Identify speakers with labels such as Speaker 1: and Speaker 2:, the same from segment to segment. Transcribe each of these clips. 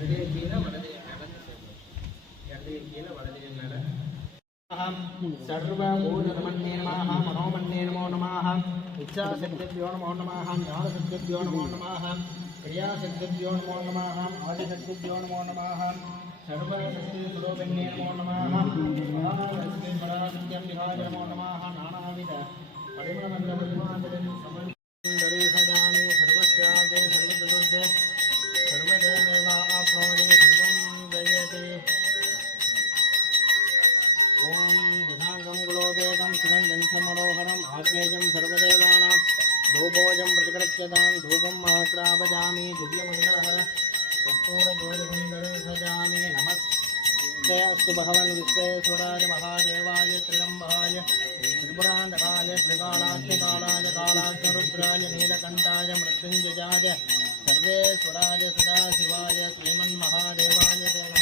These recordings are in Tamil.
Speaker 1: இடதுகை கீழே வலதுகை மேலே இடதுகை கீழே வலதுகை மேலே सर्वभूतमन्ये नमः मनोमन्ये नमो नमः इच्छाशक्तिभ्यो नमो नमः ज्ञानशक्तिभ्यो नमो नमः क्रियाशक्तिभ्यो नमो नमः आदिशक्तिभ्यो नमो नमः सर्वशक्तिस्वरूपिण्ये नमो नमः पराशक्तिपराशक्त्यं विहाय नमो नमः नानाविध परिमलमन्दपद्मापदं समन् गुलोपेदं सुगन्धं च मनोहरम् आग्नेयं सर्वदेवानां धूपोजं प्रतिकृत्यतां, धूपं महक्रावजामि, दिव्यमङ्गलहर कर्पूरज्योतिसुन्दरे नमस्ते। अस्तु भगवन् विश्वेश्वराय महादेवाय त्र्यम्बाय त्रिपुरान्तकाय त्रिकालात्मकालाय कालाग्निरुद्राय नीलकण्ठाय मृत्युञ्जयाय सर्वेश्वराय सदाशिवाय, श्रीमन्महादेवाय ते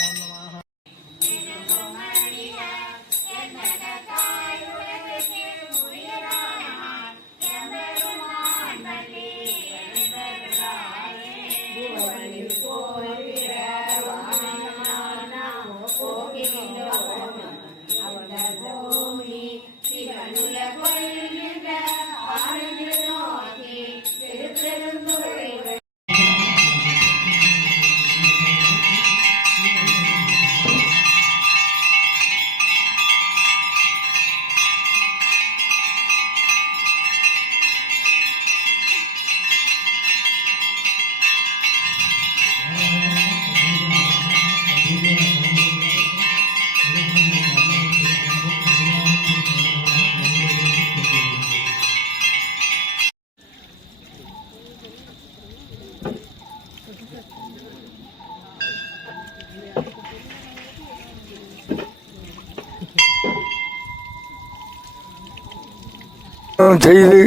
Speaker 2: செய்து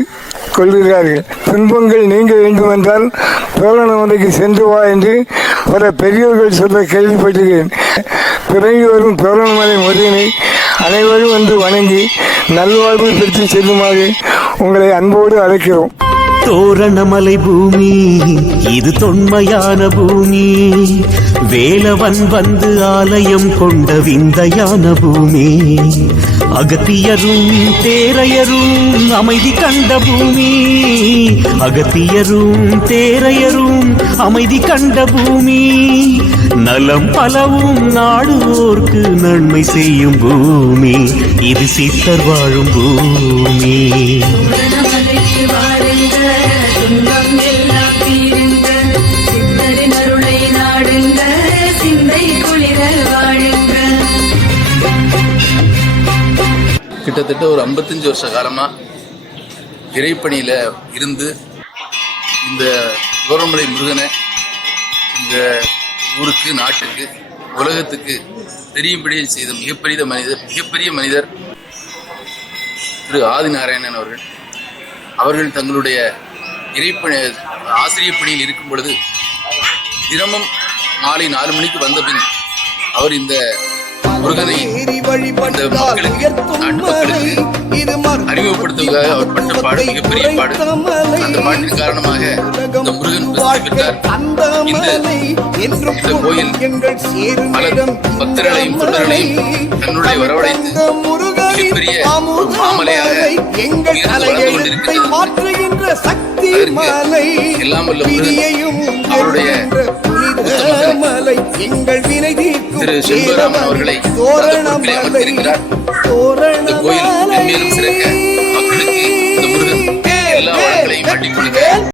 Speaker 2: கொள்கிறார்கள். துன்பங்கள் நீங்க வேண்டுமென்றால் தோழனமலைக்கு சென்று வா என்று பல பெரியோர்கள் சொல்ல கேள்விப்பட்டிருக்கிறேன். பிறகு வரும் தோழனமலை முருகனை அனைவரும் வந்து வணங்கி நல்வாழ்வு பெற்று செல்லுமாறு உங்களை அன்போடு அழைக்கிறோம்.
Speaker 3: தோரணமலை பூமி. இது தொன்மையான பூமி. வேலவன் வந்து ஆலயம் கொண்ட விந்தையான பூமி. அகத்தியரும் தேரையரும் அமைதி கண்ட பூமி. அகத்தியரும் தேரையரும் அமைதி கண்ட பூமி. நலம் பலவும் நாடுவோர்க்கு நன்மை செய்யும் பூமி. இது சித்தர் வாழும் பூமி.
Speaker 4: கிட்டத்தட்ட ஒரு ஐம்பத்தஞ்சு வருஷ காலமாக இறைப்பணியில் இருந்து இந்த கோரமலை முருகனை இந்த ஊருக்கு நாட்டுக்கு உலகத்துக்கு தெரியும்படி செய்த மிகப்பெரிய மனிதர் மிகப்பெரிய மனிதர் திரு ஆதிநாராயணன் அவர்கள். அவர்கள் தங்களுடைய இறைப்பணி ஆசிரியப் பணியில் இருக்கும் பொழுது தினமும் மாலை நாலு மணிக்கு வந்த பின் அவர் இந்த
Speaker 5: முருகனை இந்த மக்களுக்கு நாட்டு மக்களுக்கு அறிமுகப்படுத்துவதாக அவர் பட்ட பாடு மிகப்பெரிய பாடு அந்த பாட்டின் காரணமாக இந்த முருகன் பிரசித்தி பெற்றார் இந்த இந்த கோயில் பல பக்தர்களையும் தொண்டர்களையும்
Speaker 4: தன்னுடைய வரவழைத்து
Speaker 5: மிகப்பெரிய ஒரு மாமலையாக உயர்ந்து வளர்ந்து கொண்டிருக்கிறது அதற்கு
Speaker 4: எல்லாம் வல்ல
Speaker 5: முருகன் அவருடைய மலை எங்கள் வினை தீர்க்கும் அவர்களை அந்த பொறுப்பிலே